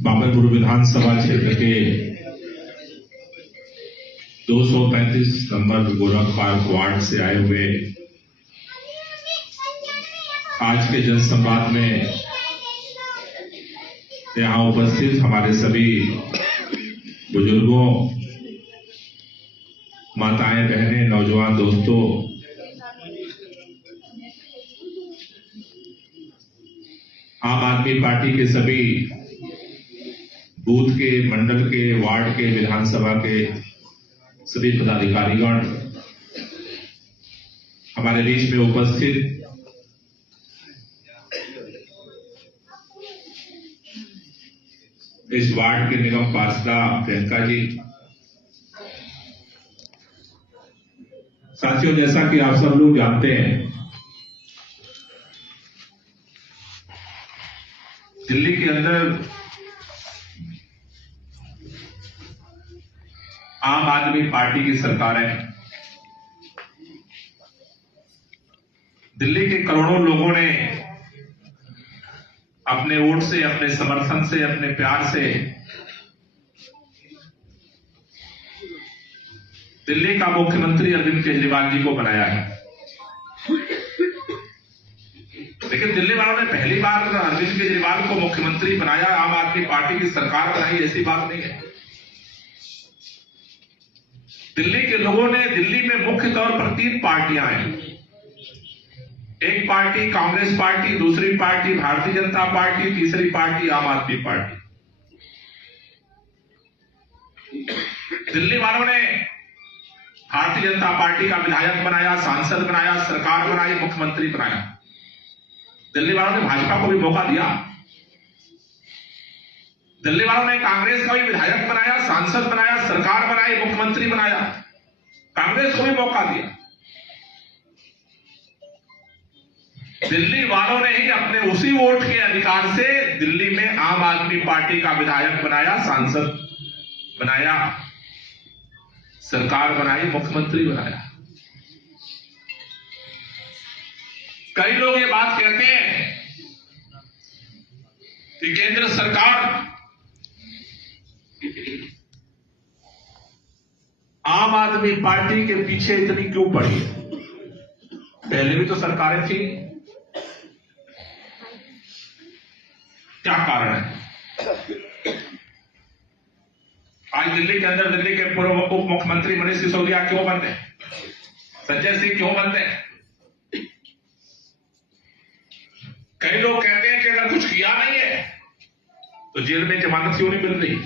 बाबरपुर विधानसभा क्षेत्र के 235 number Gorakh park ward से आए हुए आज के जनसंवाद में यहाँ उपस्थित हमारे सभी बुजुर्गों, माताएं, बहनें, नौजवान दोस्तों, आम आदमी पार्टी के सभी बूथ के, मंडल के, वार्ड के, विधानसभा के सभी पदाधिकारीगण, हमारे बीच में उपस्थित इस वार्ड के निगम पार्षदा प्रियंका जी, साथियों, जैसा कि आप सब लोग जानते हैं, दिल्ली के अंदर आम आदमी पार्टी की सरकार है। दिल्ली के करोड़ों लोगों ने अपने वोट से, अपने समर्थन से, अपने प्यार से दिल्ली का मुख्यमंत्री अरविंद केजरीवाल जी को बनाया है। लेकिन दिल्ली वालों ने पहली बार अरविंद केजरीवाल को मुख्यमंत्री बनाया, आम आदमी पार्टी की सरकार बनाई, ऐसी बात नहीं है। दिल्ली के लोगों ने, दिल्ली में मुख्य तौर पर 3 पार्टियां हैं। एक पार्टी कांग्रेस पार्टी, दूसरी पार्टी भारतीय जनता पार्टी, तीसरी पार्टी आम आदमी पार्टी। दिल्ली वालों ने भारतीय जनता पार्टी का विधायक बनाया, सांसद बनाया, सरकार बनाई, मुख्यमंत्री बनाया। दिल्ली वालों ने भाजपा को भी मौका दिया। दिल्ली वालों ने कांग्रेस का भी विधायक बनाया, सांसद बनाया, सरकार बनाई, मुख्यमंत्री बनाया। कांग्रेस को भी मौका दिया। दिल्ली वालों ने ही अपने उसी वोट के अधिकार से दिल्ली में आम आदमी पार्टी का विधायक बनाया, सांसद बनाया, सरकार बनाई, मुख्यमंत्री बनाया। कई लोग ये बात कहते हैं कि केंद्र सरकार आम आदमी पार्टी के पीछे इतनी क्यों पड़ी है? पहले भी तो सरकारें थी, क्या कारण है? आज दिल्ली के अंदर दिल्ली के पूर्व उप मुख्यमंत्री मनीष सिसोदिया क्यों बंद है? संजय सिंह क्यों बंद है? कई लोग कहते हैं कि अगर कुछ किया नहीं है तो जेल में जमानत क्यों नहीं मिल रही?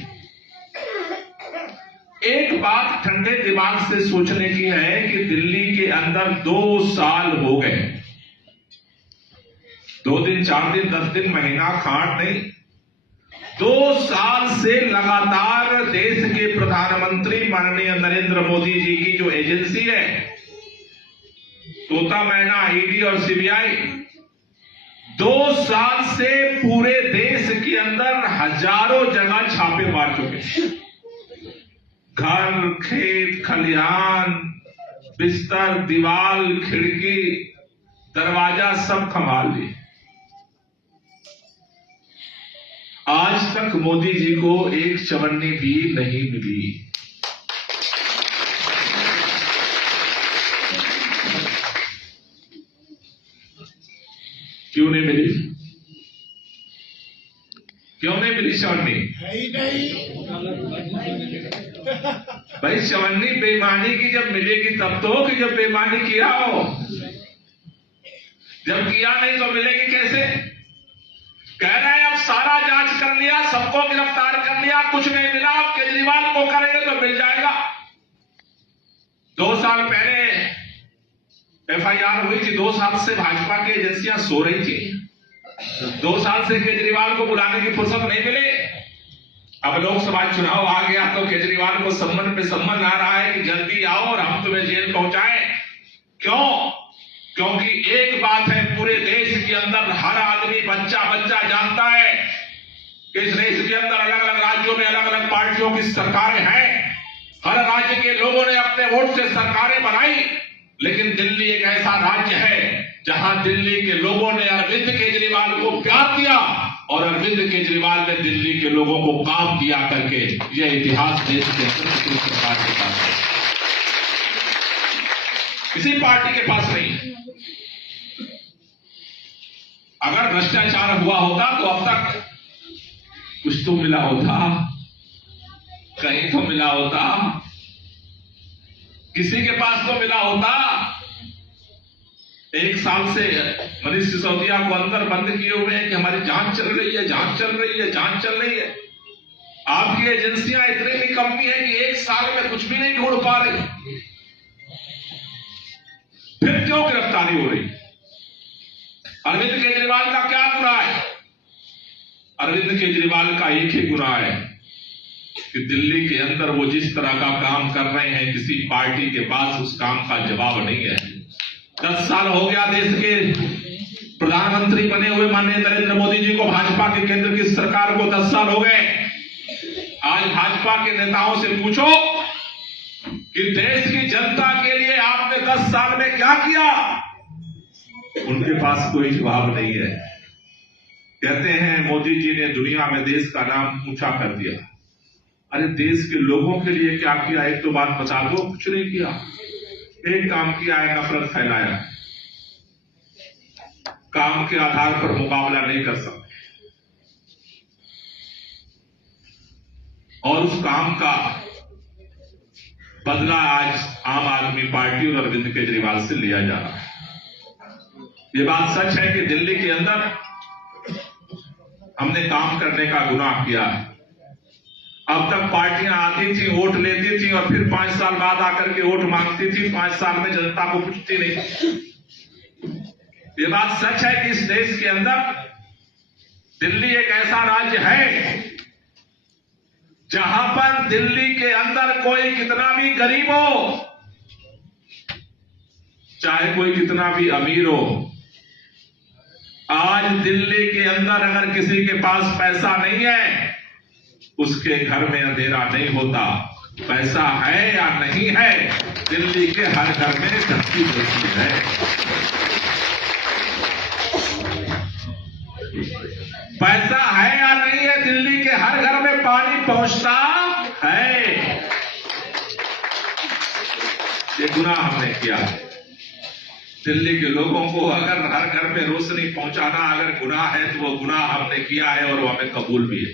एक बात ठंडे दिमाग से सोचने की है कि दिल्ली के अंदर 2 साल हो गए, 2 दिन, 4 दिन, 10 दिन, महीना, खाट नहीं, 2 साल से लगातार देश के प्रधानमंत्री माननीय नरेंद्र मोदी जी की जो एजेंसी है, तोता मैना, ईडी और सीबीआई, 2 साल से पूरे देश के अंदर हजारों जगह छापे मार चुके। घर, खेत, खलिहान, बिस्तर, दीवार, खिड़की, दरवाजा सब खंगाल लिए। आज तक मोदी जी को एक चवन्नी भी नहीं मिली। क्यों नहीं मिली? क्यों नहीं मिली चवन्नी? भाई, चवन्नी बेईमानी की जब मिलेगी तब तो, कि जब बेईमानी किया हो। जब किया नहीं तो मिलेगी कैसे? कह रहे हैं अब सारा जांच कर लिया, सबको गिरफ्तार कर लिया, कुछ नहीं मिला, अब केजरीवाल को करेंगे तो मिल जाएगा। 2 साल पहले एफआईआर हुई थी, 2 साल से भाजपा की एजेंसियां सो रही थी, 2 साल से केजरीवाल को बुलाने की फुर्सत नहीं मिली। अब लोकसभा चुनाव आ गया तो केजरीवाल को सम्मन पे सम्मन आ रहा है कि जल्दी आओ और हम तुम्हें जेल पहुंचाएं। क्यों? क्योंकि एक बात है, पूरे देश के अंदर हर आदमी, बच्चा बच्चा जानता है कि इस देश के अंदर अलग अलग राज्यों में अलग अलग पार्टियों की सरकारें हैं। हर राज्य के लोगों ने अपने वोट से सरकारें बनाई, लेकिन दिल्ली एक ऐसा राज्य है जहां दिल्ली के लोगों ने अरविंद केजरीवाल को प्यार दिया और अरविंद केजरीवाल ने दिल्ली के लोगों को काम किया करके यह इतिहास देश के अंदर सरकार के पास है, किसी पार्टी के पास नहीं है। अगर भ्रष्टाचार हुआ होता तो अब तक कुछ तो मिला होता, कहीं तो मिला होता, किसी के पास तो मिला होता। 1 साल से मनीष सिसोदिया को अंदर बंद किए हुए हैं कि हमारी जांच चल रही है, जांच चल रही है, जांच चल रही है। आपकी एजेंसियां इतनी निकम्मी है कि 1 साल में कुछ भी नहीं ढूंढ पा रही, फिर क्यों गिरफ्तारी हो रही? अरविंद केजरीवाल का क्या गुनाह है? अरविंद केजरीवाल का एक ही गुनाह है कि दिल्ली के अंदर वो जिस तरह का काम कर रहे हैं, किसी पार्टी के पास उस काम का जवाब नहीं है। 10 साल हो गया देश के प्रधानमंत्री बने हुए माननीय नरेंद्र मोदी जी को, भाजपा की केंद्र की सरकार को 10 साल हो गए। आज भाजपा के नेताओं से पूछो कि देश की जनता के लिए आपने 10 साल में क्या किया, उनके पास कोई जवाब नहीं है। कहते हैं मोदी जी ने दुनिया में देश का नाम ऊंचा कर दिया। अरे देश के लोगों के लिए क्या किया, एक तो बात बता दो। कुछ नहीं किया। एक काम किया है, नफरत फैलाया। काम के आधार पर मुकाबला नहीं कर सकते, और उस काम का बदला आज आम आदमी पार्टी और अरविंद केजरीवाल से लिया जा रहा है। ये बात सच है कि दिल्ली के अंदर हमने काम करने का गुनाह किया है। अब तक पार्टियां आती थी, वोट लेती थी और फिर 5 साल बाद आकर के वोट मांगती थी। 5 साल में जनता को पूछती नहीं। ये बात सच है कि इस देश के अंदर दिल्ली एक ऐसा राज्य है जहां पर दिल्ली के अंदर कोई कितना भी गरीब हो, चाहे कोई कितना भी अमीर हो, आज दिल्ली के अंदर अगर किसी के पास पैसा नहीं है, उसके घर में अंधेरा नहीं होता। पैसा है या नहीं है, दिल्ली के हर घर में बत्ती जलती है। पैसा है या नहीं है, दिल्ली के हर घर में पानी पहुंचता है। ये गुनाह हमने किया है। दिल्ली के लोगों को अगर हर घर में रोशनी पहुंचाना अगर गुनाह है, तो वो गुनाह हमने किया है और वो हमें कबूल भी है।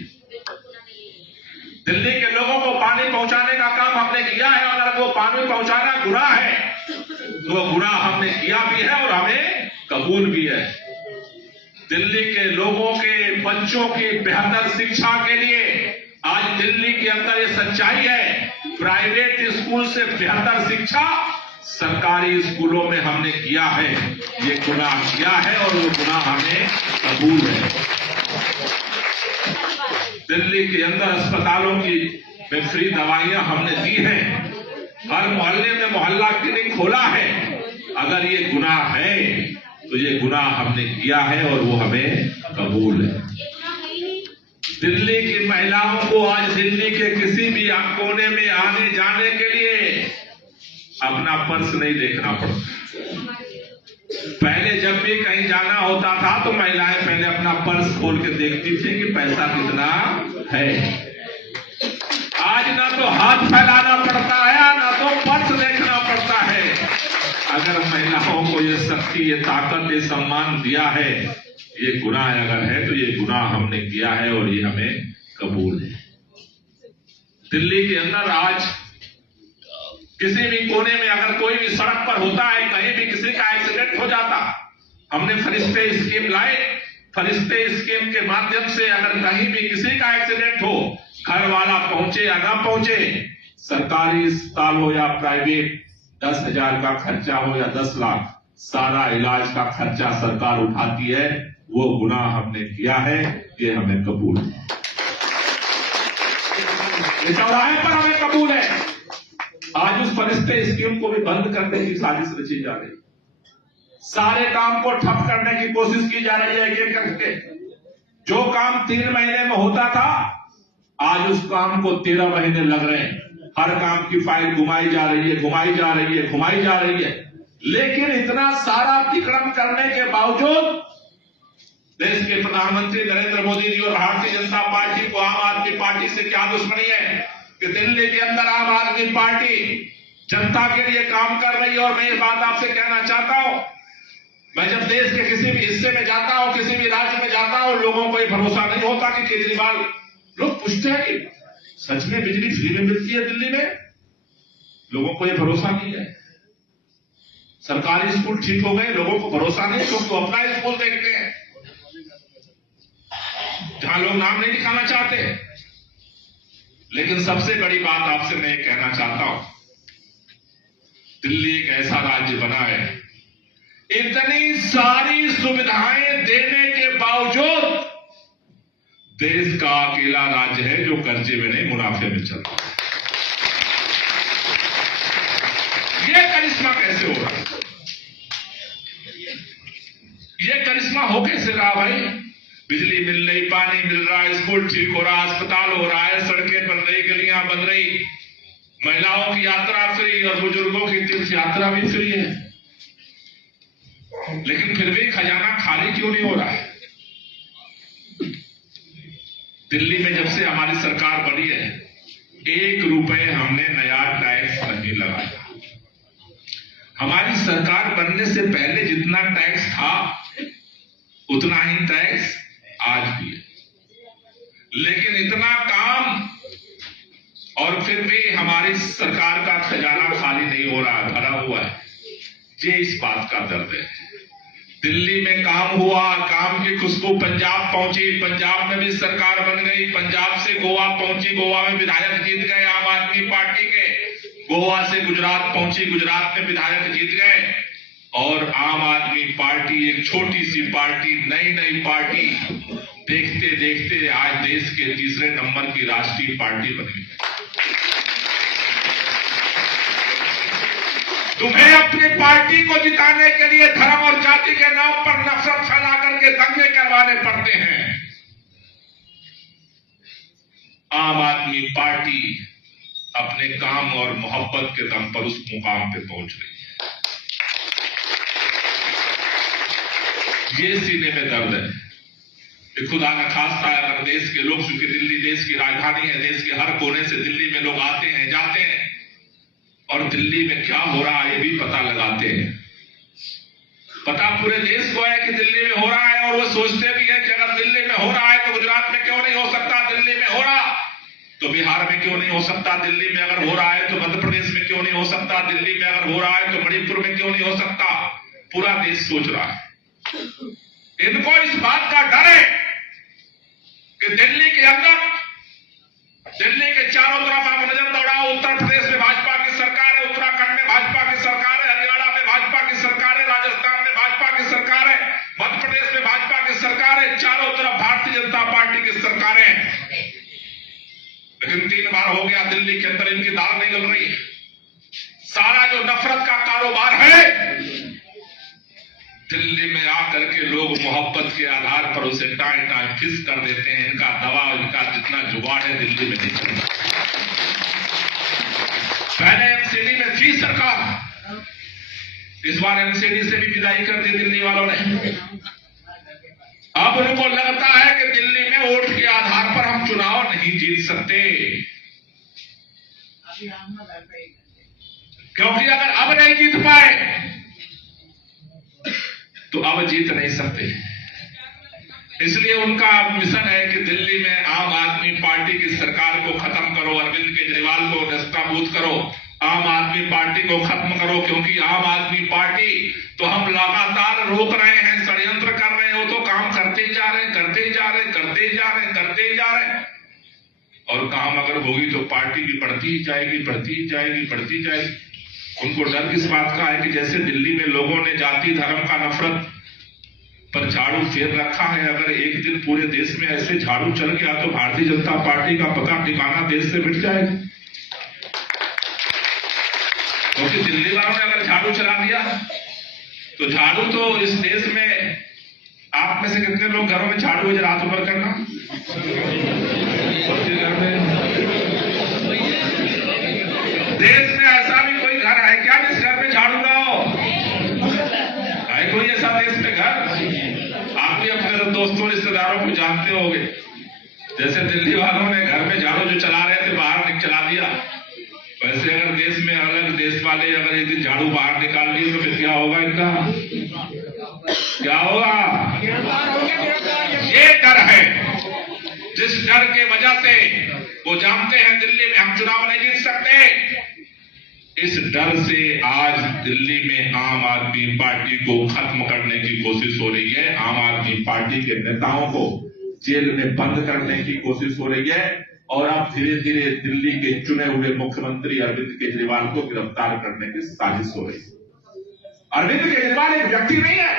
दिल्ली के लोगों को पानी पहुंचाने का काम हमने किया है। अगर वो पानी पहुंचाना गुनाह है, तो वो गुनाह हमने किया भी है और हमें कबूल भी है। दिल्ली के लोगों के बच्चों की बेहतर शिक्षा के लिए आज दिल्ली के अंदर ये सच्चाई है, प्राइवेट स्कूल से बेहतर शिक्षा सरकारी स्कूलों में हमने किया है। ये गुनाह किया है और वो गुनाह हमें कबूल है। दिल्ली के अंदर अस्पतालों की में फ्री दवाइयां हमने दी हैं। हर मोहल्ले में मोहल्ला क्लिनिक खोला है। अगर ये गुनाह है तो ये गुनाह हमने किया है और वो हमें कबूल है। दिल्ली की महिलाओं को आज दिल्ली के किसी भी कोने में आने जाने के लिए अपना पर्स नहीं देखना पड़ता। पहले जब भी कहीं जाना होता था तो महिलाएं पहले अपना पर्स खोल के देखती थी कि पैसा कितना है। आज ना तो हाथ फैलाना पड़ता है, ना तो पर्स देखना पड़ता है। अगर महिलाओं को ये शक्ति, ये ताकत, ये सम्मान दिया है, ये गुनाह अगर है तो ये गुनाह हमने किया है और ये हमें कबूल है। दिल्ली के अंदर आज किसी भी कोने में अगर कोई भी सड़क पर होता है, कहीं भी किसी का एक्सीडेंट हो जाता, हमने फरिश्ते स्कीम लाए। फरिश्ते स्कीम के माध्यम से अगर कहीं भी किसी का एक्सीडेंट हो, घर वाला पहुंचे या ना पहुंचे, सरकारी अस्पताल हो या प्राइवेट, 10,000 का खर्चा हो या 10 लाख, सारा इलाज का खर्चा सरकार उठाती है। वो गुनाह हमने किया है, ये हमें कबूल है। ये चौराहे पर हमें कबूल है। आज उस फरिश्ते स्कीम को भी बंद करने की साजिश रची जा रही है। सारे काम को ठप करने की कोशिश की जा रही है एक एक करके। जो काम 3 महीने में होता था, आज उस काम को 13 महीने लग रहे हैं। हर काम की फाइल घुमाई जा रही है, घुमाई जा रही है, घुमाई जा रही है। लेकिन इतना सारा अतिक्रमण करने के बावजूद देश के प्रधानमंत्री नरेंद्र मोदी जी और भारतीय जनता पार्टी को आम आदमी पार्टी से क्या दुश्मनी है कि दिल्ली के अंदर आम आदमी पार्टी जनता के लिए काम कर रही है। और मैं ये बात आपसे कहना चाहता हूं, मैं जब देश के किसी भी हिस्से में जाता हूं, किसी भी राज्य में जाता हूं, लोगों को ये भरोसा नहीं होता कि केजरीवाल, लोग पूछते हैं कि सच में बिजली फ्री में मिलती है दिल्ली में? लोगों को ये भरोसा नहीं है। सरकारी स्कूल ठीक हो गए, लोगों को भरोसा नहीं, लोग तो अपना स्कूल देखते हैं जहां लोग नाम नहीं दिखाना चाहते। लेकिन सबसे बड़ी बात आपसे मैं ये कहना चाहता हूं, दिल्ली एक ऐसा राज्य बना है, इतनी सारी सुविधाएं देने के बावजूद देश का अकेला राज्य है जो कर्जे में नहीं मुनाफे में चल रहा है। ये करिश्मा कैसे हो रहा है? ये करिश्मा हो कैसे रहा भाई? बिजली मिल रही, पानी मिल रहा, स्कूल ठीक हो रहा, अस्पताल हो रहा है, सड़कें बन रही, गलियां बन रही, महिलाओं की यात्रा फ्री और बुजुर्गों की तीर्थ यात्रा भी फ्री है। लेकिन फिर भी खजाना खाली क्यों नहीं हो रहा है? दिल्ली में जब से हमारी सरकार बनी है, 1 रुपए हमने नया टैक्स नहीं लगाया। हमारी सरकार बनने से पहले जितना टैक्स था उतना ही टैक्स आज भी है। लेकिन इतना काम और फिर भी हमारी सरकार का खजाना खाली नहीं हो रहा, भरा हुआ है। ये इस बात का दर्द है। दिल्ली में काम हुआ, काम की खुशबू पंजाब पहुंची, पंजाब में भी सरकार बन गई, पंजाब से गोवा पहुंची, गोवा में विधायक जीत गए आम आदमी पार्टी के, गोवा से गुजरात पहुंची, गुजरात में विधायक जीत गए। और आम आदमी पार्टी एक छोटी सी पार्टी, नई पार्टी, देखते देखते आज देश के 3रे नंबर की राष्ट्रीय पार्टी बन गई। तुम्हें अपनी पार्टी को जिताने के लिए धर्म और जाति के नाम पर नफरत फैला करके दंगे करवाने पड़ते हैं। आम आदमी पार्टी अपने काम और मोहब्बत के दम पर उस मुकाम पे पहुंच रही है। ये सीने में दर्द है कि खुदा न खास्ता है अगर देश के लोग, चूंकि दिल्ली देश की राजधानी है, देश के हर कोने से दिल्ली में लोग आते हैं, जाते हैं और दिल्ली में क्या हो रहा है ये भी पता लगाते हैं। पता पूरे देश को है कि दिल्ली में हो रहा है और वो सोचते भी हैं कि अगर दिल्ली में हो रहा है तो गुजरात में क्यों नहीं हो सकता, दिल्ली में हो रहा तो बिहार में क्यों नहीं हो सकता, दिल्ली में अगर हो रहा है तो मध्य प्रदेश में क्यों नहीं हो सकता, दिल्ली में अगर हो रहा है तो मणिपुर में क्यों नहीं हो सकता। पूरा देश सोच रहा है। इनको इस बात का डर है कि दिल्ली के अंदर, दिल्ली के चारों तरफ आप नजर दौड़ाओ, उत्तर प्रदेश में भाजपा की सरकार है, उत्तराखंड में भाजपा की सरकार है, हरियाणा में भाजपा की सरकार है, राजस्थान में भाजपा की सरकार है, मध्य प्रदेश में भाजपा की सरकार है, चारों तरफ भारतीय जनता पार्टी की सरकारें हैं। लेकिन 3 बार हो गया दिल्ली के अंदर इनकी दाल नहीं गल रही। सारा जो नफरत का कारोबार है, दिल्ली में आकर के लोग मोहब्बत के आधार पर उसे टाइम फिक्स कर देते हैं। इनका दबाव, इनका जितना जुगाड़ है दिल्ली में नहीं चलता। पहले एमसीडी में थी सरकार, इस बार एमसीडी से भी विदाई कर दी दिल्ली वालों ने। अब उनको लगता है कि दिल्ली में वोट के आधार पर हम चुनाव नहीं जीत सकते, क्योंकि अगर अब नहीं जीत पाए तो अब जीत नहीं सकते। इसलिए उनका मिशन है कि दिल्ली में आम आदमी पार्टी की सरकार को खत्म करो, अरविंद केजरीवाल को नस्ताबूद करो, आम आदमी पार्टी को खत्म करो। क्योंकि आम आदमी पार्टी तो हम लगातार रोक रहे हैं, षड्यंत्र कर रहे हैं, वो तो काम करते ही जा रहे हैं, करते ही जा रहे हैं, करते ही जा रहे हैं, करते ही जा रहे हैं। और काम अगर होगी तो पार्टी भी बढ़ती ही जाएगी, बढ़ती ही जाएगी, बढ़ती जाएगी। उनको डर किस बात का है कि जैसे दिल्ली में लोगों ने जाति धर्म का नफरत पर झाड़ू फेर रखा है, अगर एक दिन पूरे देश में ऐसे झाड़ू चल गया तो भारतीय जनता पार्टी का पता ठिकाना देश से मिट जाएगा। क्योंकि दिल्ली वालों ने अगर झाड़ू चला दिया तो झाड़ू तो इस देश में, आप में से कितने लोग घरों में झाड़ू बजे रात भर करना, देश में ऐसा भी कोई घर है क्या जिस घर में झाड़ू ना हो? है कोई ऐसा देश में घर? आप भी अपने दोस्तों जानते होंगे, जैसे दिल्ली वालों ने घर में झाड़ू जो चला रहे थे बाहर चला दिया, वैसे अगर देश में अलग देश वाले अगर एक दिन झाड़ू बाहर निकाल लिए तो फिर क्या होगा इनका, क्या होगा? ये डर है, जिस डर के वजह से वो जानते हैं दिल्ली में हम चुनाव नहीं जीत सकते। इस डर से आज दिल्ली में आम आदमी पार्टी को खत्म करने की कोशिश हो रही है। आम आदमी पार्टी के नेताओं को जेल में बंद करने की कोशिश हो रही है और अब धीरे धीरे दिल्ली के चुने हुए मुख्यमंत्री अरविंद केजरीवाल को गिरफ्तार करने की साजिश हो रही है। अरविंद केजरीवाल एक व्यक्ति नहीं है,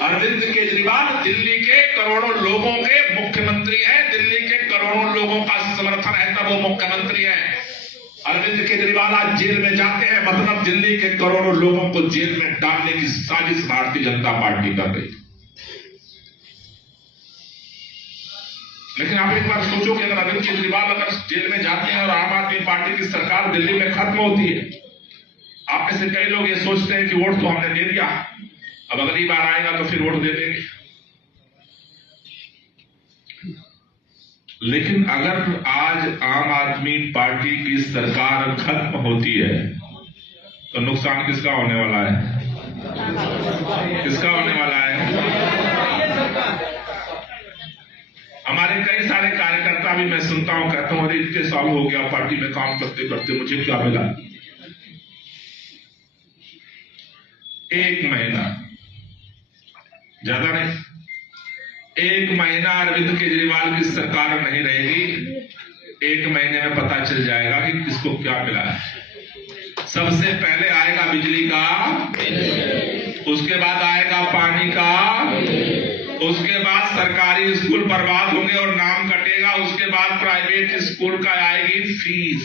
अरविंद केजरीवाल दिल्ली के करोड़ों लोगों के मुख्यमंत्री हैं। दिल्ली के करोड़ों लोगों का समर्थन है तब वो मुख्यमंत्री है। अरविंद केजरीवाल आज जेल में जाते हैं, मतलब दिल्ली के करोड़ों लोगों को जेल में डालने की साजिश भारतीय जनता पार्टी कर रही है। लेकिन आप एक बार सोचो कि अगर अरविंद केजरीवाल अगर जेल में जाते हैं और आम आदमी पार्टी की सरकार दिल्ली में खत्म होती है, आप में से कई लोग ये सोचते हैं कि वोट तो हमने दे दिया, अब अगली बार आएगा तो फिर वोट दे देंगे। लेकिन अगर आज आम आदमी पार्टी की सरकार खत्म होती है तो नुकसान किसका होने वाला है? किसका होने वाला है? हमारे कई सारे कार्यकर्ता भी मैं सुनता हूं, कहता हूं अरे इतने साल हो गया पार्टी में काम करते करते मुझे क्या मिला? 1 महीना, ज्यादा नहीं, 1 महीना अरविंद केजरीवाल की सरकार नहीं रहेगी, 1 महीने में पता चल जाएगा कि किसको क्या मिला है। सबसे पहले आएगा बिजली का, उसके बाद आएगा पानी का, उसके बाद सरकारी स्कूल बर्बाद होंगे और नाम कटेगा, उसके बाद प्राइवेट स्कूल का आएगी फीस,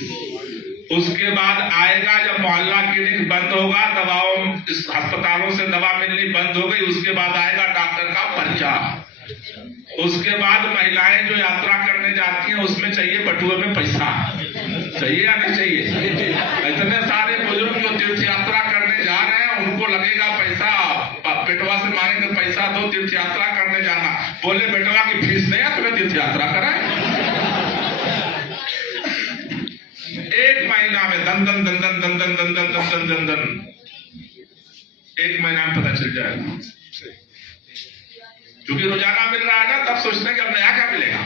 उसके बाद आएगा जब मोहल्ला क्लिनिक बंद होगा, दवाओं अस्पतालों से दवा मिलनी बंद हो गई, उसके बाद आएगा डॉक्टर का पर्चा, उसके बाद महिलाएं जो यात्रा करने जाती हैं उसमें चाहिए बटुए में पैसा, चाहिए या नहीं चाहिए? इतने सारे बुजुर्ग जो तीर्थ यात्रा करने जा रहे हैं उनको लगेगा पैसा, बेटवा से मांगेंगे पैसा दो तीर्थ यात्रा करने जाना, बोले बेटवा की फीस नहीं है तुम्हें तीर्थ यात्रा कराए। 1 महीना में दन दन दन दन दन दन दन दन दन दन दन 1 महीना में पता चल जाएगा। क्योंकि रोजाना मिल रहा है ना, तब सोचते हैं कि अब नया क्या मिलेगा।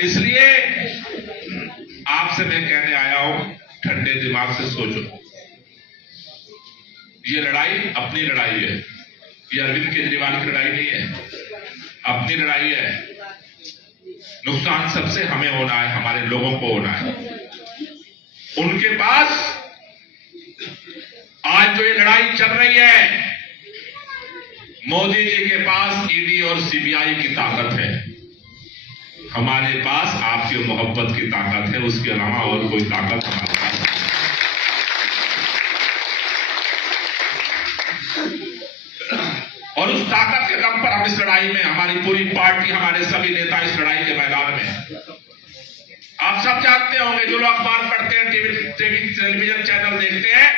इसलिए आपसे मैं कहने आया हूं, ठंडे दिमाग से सोचो। ये लड़ाई अपनी लड़ाई है, ये अरविंद केजरीवाल की लड़ाई नहीं है, अपनी लड़ाई है। नुकसान सबसे हमें होना है, हमारे लोगों को होना है। उनके पास आज जो ये लड़ाई चल रही है, मोदी जी के पास ईडी और सीबीआई की ताकत है, हमारे पास आपकी मोहब्बत की ताकत है, उसके अलावा और कोई ताकत हमारे पास नहीं। और उस ताकत के दम पर हम इस लड़ाई में, हमारी पूरी पार्टी, हमारे सभी नेता इस लड़ाई के मैदान में। आप सब जानते होंगे, जो लोग अखबार पढ़ते हैं, टेलीविजन चैनल देखते हैं,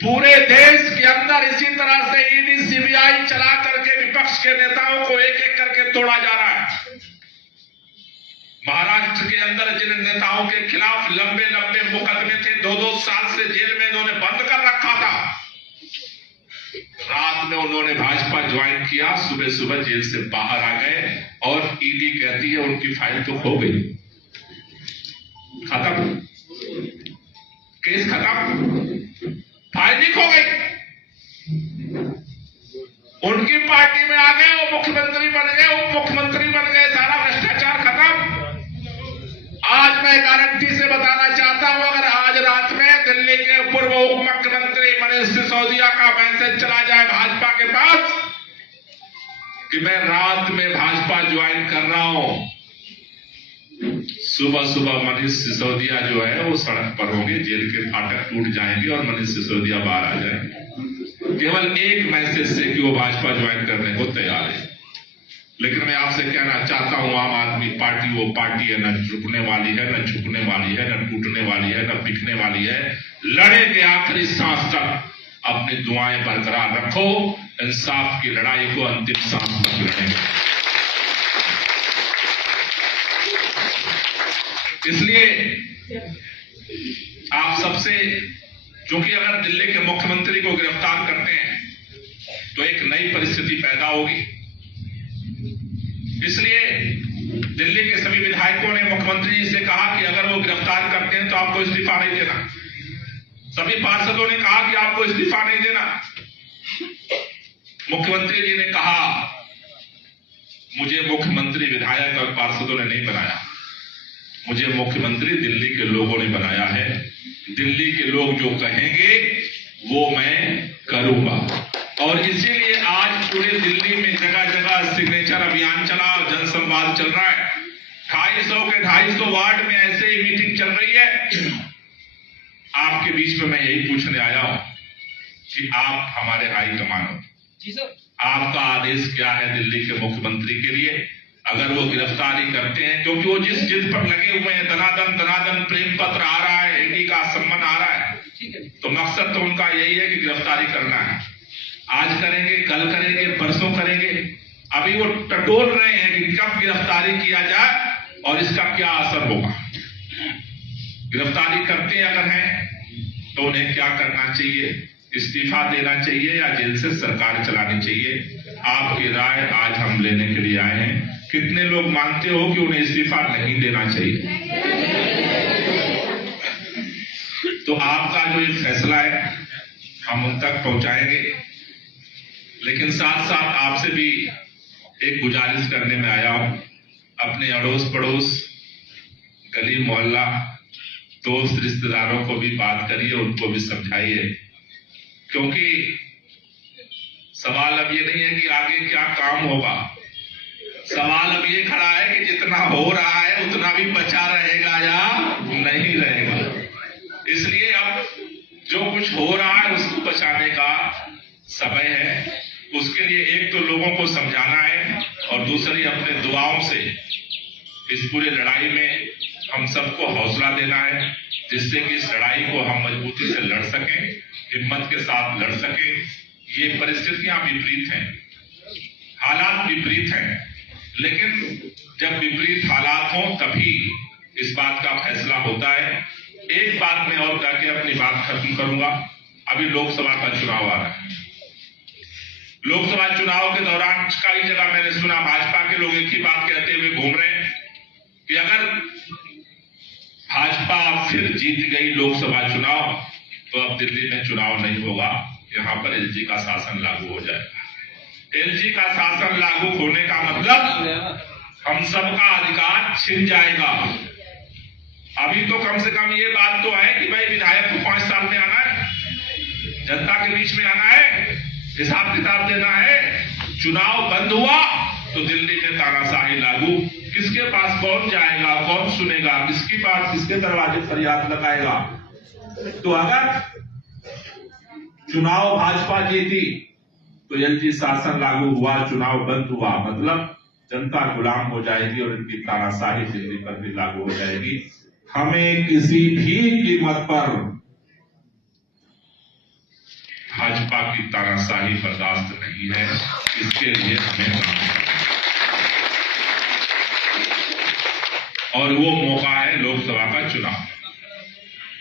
पूरे देश के अंदर इसी तरह से ईडी सीबीआई चला करके विपक्ष के नेताओं को एक एक करके तोड़ा जा रहा है। महाराष्ट्र के अंदर जिन नेताओं के खिलाफ लंबे लंबे मुकदमे थे, 2-2 साल से जेल में इन्होंने बंद कर रखा था, रात में उन्होंने भाजपा ज्वाइन किया, सुबह सुबह जेल से बाहर आ गए और ईडी कहती है उनकी फाइल तो खो गई, खत्म, केस खत्म, फाइल भी खो गई। उनकी पार्टी में आ गए, वो मुख्यमंत्री बन गए, उप मुख्यमंत्री बन गए, सारा भ्रष्टाचार खत्म। आज मैं गारंटी से बताना चाहता हूं, अगर आज रात में दिल्ली के पूर्व उप मुख्यमंत्री मनीष सिसोदिया का मैसेज चला जाए भाजपा के पास कि मैं रात में भाजपा ज्वाइन कर रहा हूं, सुबह सुबह मनीष सिसोदिया जो है वो सड़क पर होंगे, जेल के फाटक टूट जाएंगे और मनीष सिसोदिया बाहर आ जाएंगे, केवल एक मैसेज से कि वो भाजपा ज्वाइन करने को तैयार है। लेकिन मैं आपसे कहना चाहता हूं, आम आदमी पार्टी वो पार्टी है, न झुकने वाली है, न झुकने वाली है, न टूटने वाली है, न बिकने वाली है। लड़ेंगे आखिरी सांस तक। अपनी दुआएं बरकरार रखो, इंसाफ की लड़ाई को अंतिम सांस तक लड़ेंगे। इसलिए आप सबसे, क्योंकि अगर दिल्ली के मुख्यमंत्री को गिरफ्तार करते हैं तो एक नई परिस्थिति पैदा होगी। इसलिए दिल्ली के सभी विधायकों ने मुख्यमंत्री जी से कहा कि अगर वो गिरफ्तार करते हैं तो आपको इस्तीफा नहीं देना। सभी पार्षदों ने कहा कि आपको इस्तीफा नहीं देना। मुख्यमंत्री जी ने कहा, मुझे मुख्यमंत्री विधायक और पार्षदों ने नहीं बनाया, मुझे मुख्यमंत्री दिल्ली के लोगों ने बनाया है। दिल्ली के लोग जो कहेंगे वो मैं करूंगा। और इसीलिए आज पूरे दिल्ली में जगह जगह सिग्नेचर अभियान चला, जनसंवाद चल रहा है। 250 के 250 वार्ड में ऐसे ही मीटिंग चल रही है। आपके बीच में मैं यही पूछने आया हूं कि आप हमारे हाईकमान हो, आपका आदेश क्या है दिल्ली के मुख्यमंत्री के लिए? अगर वो गिरफ्तारी करते हैं, क्योंकि वो जिस जिद पर लगे हुए हैं, दनादन प्रेम पत्र आ रहा है, ईडी का सम्मन आ रहा है, तो मकसद तो उनका यही है कि गिरफ्तारी करना है। आज करेंगे, कल करेंगे, परसों करेंगे। अभी वो टटोल रहे हैं कि कब गिरफ्तारी किया जाए और इसका क्या असर होगा। गिरफ्तारी करते अगर हैं तो उन्हें क्या करना चाहिए? इस्तीफा देना चाहिए या जेल से सरकार चलानी चाहिए? आपकी राय आज हम लेने के लिए आए हैं। कितने लोग मानते हो कि उन्हें इस्तीफा नहीं देना चाहिए? तो आपका जो ये फैसला है हम उन तक पहुंचाएंगे, लेकिन साथ साथ आपसे भी एक गुजारिश करने में आया हूं। अपने अड़ोस पड़ोस, गली मोहल्ला, दोस्त रिश्तेदारों को भी बात करिए, उनको भी समझाइए, क्योंकि सवाल अब ये नहीं है कि आगे क्या काम होगा। सवाल अब ये खड़ा है कि जितना हो रहा है उतना भी बचा रहेगा या नहीं रहेगा। इसलिए अब जो कुछ हो रहा है उसको बचाने का समय है। उसके लिए एक तो लोगों को समझाना है और दूसरी अपने दुआओं से इस पूरे लड़ाई में हम सबको हौसला देना है, जिससे कि इस लड़ाई को हम मजबूती से लड़ सकें, हिम्मत के साथ लड़ सकें। ये परिस्थितियां विपरीत हैं, हालात विपरीत हैं, लेकिन जब विपरीत हालात हों तभी इस बात का फैसला होता है। एक बात मैं और करके अपनी बात खत्म करूंगा। अभी लोकसभा का चुनाव आ रहा है। लोकसभा चुनाव के दौरान कई जगह मैंने सुना भाजपा के लोग एक ही बात कहते हुए घूम रहे हैं कि अगर भाजपा फिर जीत गई लोकसभा चुनाव तो अब दिल्ली में चुनाव नहीं होगा, यहां पर एलजी का शासन लागू हो जाएगा। एलजी का शासन लागू होने का मतलब हम सबका अधिकार छिन जाएगा। अभी तो कम से कम ये बात तो है कि भाई विधायक को 5 साल में आना है, जनता के बीच में आना है, हिसाब किताब देना है। चुनाव बंद हुआ तो दिल्ली में तानाशाही लागू। किसके पास कौन जाएगा, कौन सुनेगा, किसकी बात किसके दरवाजे फरियाद लगाएगा? तो अगर चुनाव भाजपा जीती तो एलजी शासन लागू हुआ, चुनाव बंद हुआ, मतलब जनता गुलाम हो जाएगी और इनकी तानाशाही दिल्ली पर भी लागू हो जाएगी। हमें किसी भी कीमत पर भाजपा की तानाशाही बर्दाश्त नहीं है। इसके लिए हमें काम करना है और वो मौका है लोकसभा का चुनाव।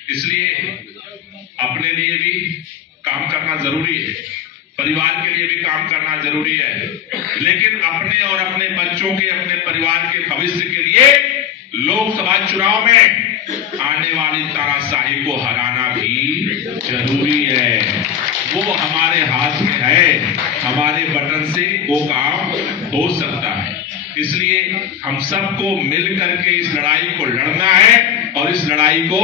इसलिए अपने लिए भी काम करना जरूरी है, परिवार के लिए भी काम करना जरूरी है, लेकिन अपने और अपने बच्चों के, अपने परिवार के भविष्य के लिए लोकसभा चुनाव में आने वाली तानाशाही को हराना भी जरूरी है। वो हमारे हाथ में है, हमारे बटन से वो काम हो सकता है। इसलिए हम सबको मिल करके इस लड़ाई को लड़ना है और इस लड़ाई को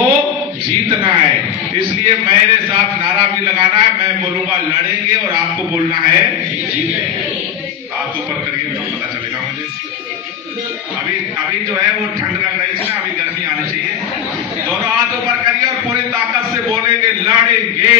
जीतना है। इसलिए मेरे साथ नारा भी लगाना है, मैं बोलूंगा लड़ेंगे और आपको बोलना है जीतेंगे। हाथ ऊपर करिए तो पता चलेगा मुझे। अभी जो है वो ठंड लग रही थी ना, अभी गर्मी आनी चाहिए। दोनों हाथ ऊपर करिए और पूरी ताकत से बोलेंगे लड़ेंगे।